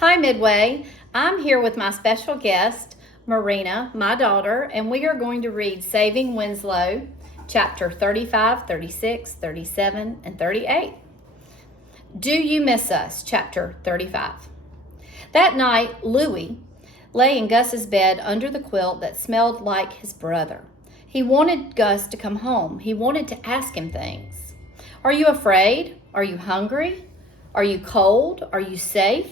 Hi, Midway. I'm here with my special guest, Marina, my daughter, and we are going to read Saving Winslow, chapter 35, 36, 37, and 38. Do You Miss Us? Chapter 35. That night, Louis lay in Gus's bed under the quilt that smelled like his brother. He wanted Gus to come home. He wanted to ask him things. Are you afraid? Are you hungry? Are you cold? Are you safe?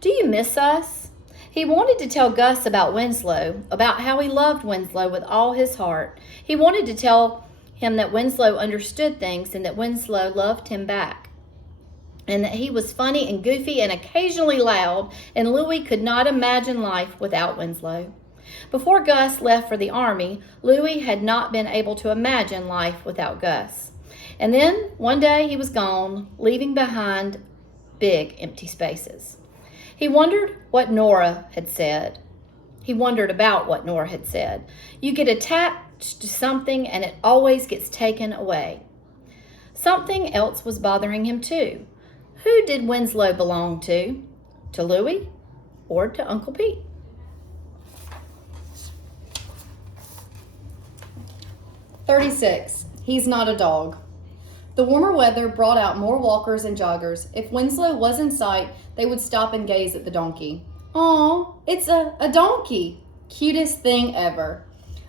Do you miss us? He wanted to tell Gus about Winslow, about how he loved Winslow with all his heart. He wanted to tell him that Winslow understood things and that Winslow loved him back, and that he was funny and goofy and occasionally loud, and Louis could not imagine life without Winslow. Before Gus left for the army, Louis had not been able to imagine life without Gus. And then one day he was gone, leaving behind big empty spaces. He wondered what Nora had said. He wondered about what Nora had said. You get attached to something and it always gets taken away. Something else was bothering him too. Who did Winslow belong to? To Louis or to Uncle Pete? "36. He's not a dog." The warmer weather brought out more walkers and joggers. If Winslow was in sight, they would stop and gaze at the donkey. "Aw, it's a donkey. Cutest thing ever."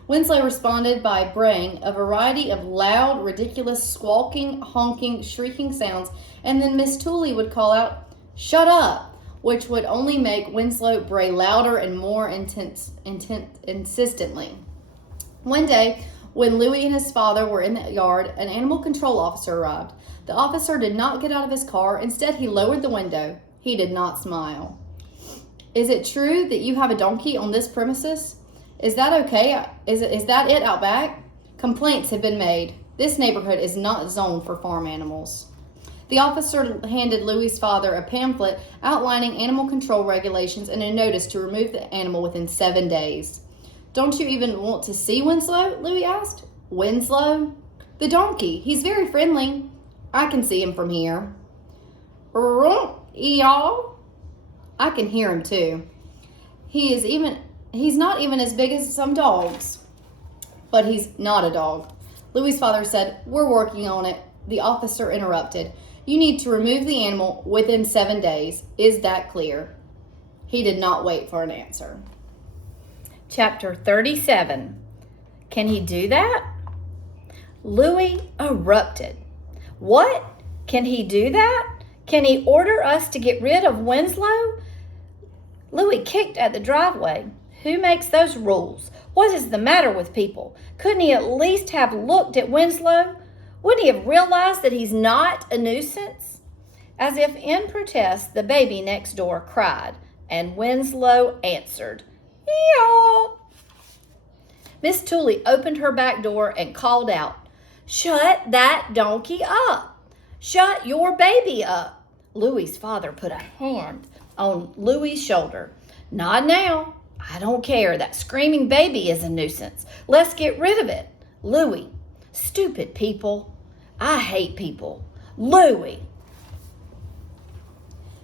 Winslow responded by braying a variety of loud, ridiculous, squawking, honking, shrieking sounds, and then Miss Tooley would call out, "Shut up," which would only make Winslow bray louder and more insistently. One day, when Louis and his father were in the yard, an animal control officer arrived. The officer did not get out of his car. Instead, he lowered the window. He did not smile. "Is it true that you have a donkey on this premises? Is that okay? Is that it out back? Complaints have been made. This neighborhood is not zoned for farm animals." The officer handed Louis's father a pamphlet outlining animal control regulations and a notice to remove the animal within 7 days. "Don't you even want to see Winslow?" Louis asked. "Winslow?" "The donkey. He's very friendly. I can see him from here." "Y'all?" "I can hear him too. He's not even as big as some dogs." "But he's not a dog." Louis's father said, "We're working on it." The officer interrupted. "You need to remove the animal within 7 days. Is that clear?" He did not wait for an answer. Chapter 37. Can he do that? Louis erupted. What? Can he do that? Can he order us to get rid of Winslow? Louis kicked at the driveway. Who makes those rules? What is the matter with people? Couldn't he at least have looked at Winslow? Wouldn't he have realized that he's not a nuisance? As if in protest, the baby next door cried, and Winslow answered, "Eeyaw." Miss Tooley opened her back door and called out, "Shut that donkey up. Shut your baby up." Louis's father put a hand on Louis's shoulder. "Not now. I don't care. That screaming baby is a nuisance. Let's get rid of it." "Louis, stupid people. I hate people. Louis."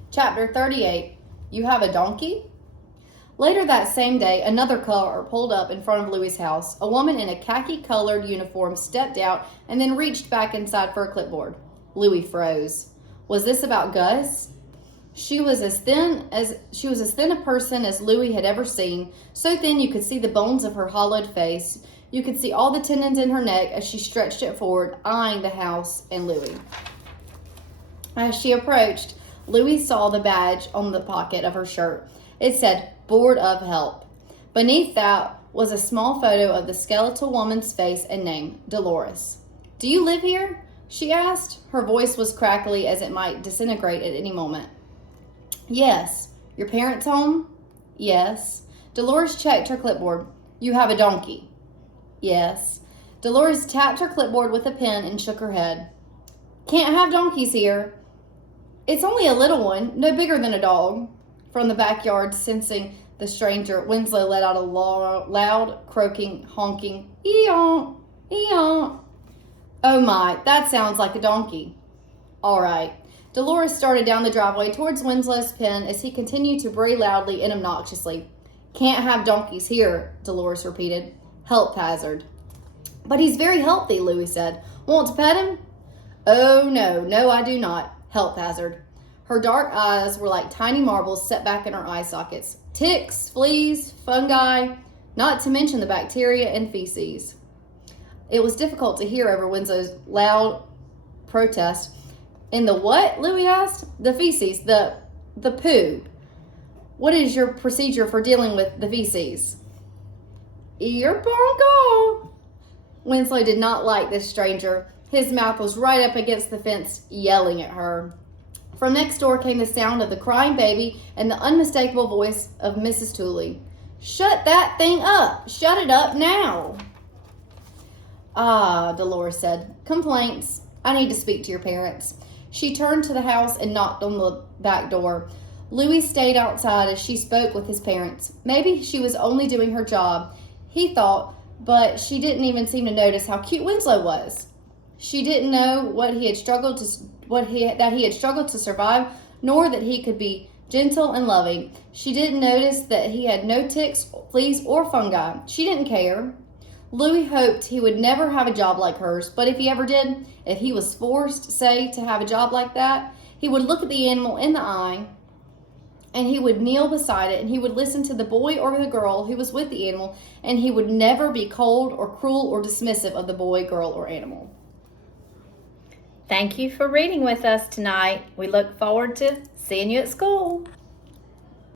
Chapter 38. You have a donkey? Later that same day, another car pulled up in front of Louis's house. A woman in a khaki-colored uniform stepped out and then reached back inside for a clipboard. Louis froze. Was this about Gus? She was as thin a person as Louis had ever seen, so thin you could see the bones of her hollowed face. You could see all the tendons in her neck as she stretched it forward, eyeing the house and Louis. As she approached, Louis saw the badge on the pocket of her shirt. It said, "Board of Help." Beneath that was a small photo of the skeletal woman's face and name, Dolores. "Do you live here?" she asked. Her voice was crackly as it might disintegrate at any moment. "Yes." "Your parents home?" "Yes." Dolores checked her clipboard. "You have a donkey?" "Yes." Dolores tapped her clipboard with a pen and shook her head. "Can't have donkeys here." "It's only a little one, no bigger than a dog." From the backyard, sensing the stranger, Winslow let out a loud, croaking, honking, "Eeyaw, eeyaw." "Oh my, that sounds like a donkey." "All right." Dolores started down the driveway towards Winslow's pen as he continued to bray loudly and obnoxiously. Can't have donkeys here, Dolores repeated. Health hazard. But he's very healthy, Louis said. Want to pet him? Oh, no, I do not. Health hazard. Her dark eyes were like tiny marbles set back in her eye sockets. Ticks, fleas, fungi, not to mention the bacteria and feces. It was difficult to hear over Winslow's loud protest. In the what? Louis asked. The feces, the poo. What is your procedure for dealing with the feces? Earbongo. Winslow did not like this stranger. His mouth was right up against the fence, yelling at her. From next door came the sound of the crying baby and the unmistakable voice of Mrs. Tooley. Shut that thing up! Shut it up now! Ah, Dolores said. Complaints. I need to speak to your parents. She turned to the house and knocked on the back door. Louis stayed outside as she spoke with his parents. Maybe she was only doing her job, he thought, but she didn't even seem to notice how cute Winslow was. She didn't know that he had struggled to survive, nor that he could be gentle and loving. She didn't notice that he had no ticks, fleas, or fungi. She didn't care. Louis hoped he would never have a job like hers, but if he ever did, if he was forced, say, to have a job like that, he would look at the animal in the eye, and he would kneel beside it, and he would listen to the boy or the girl who was with the animal, and he would never be cold or cruel or dismissive of the boy, girl, or animal. Thank you for reading with us tonight. We look forward to seeing you at school.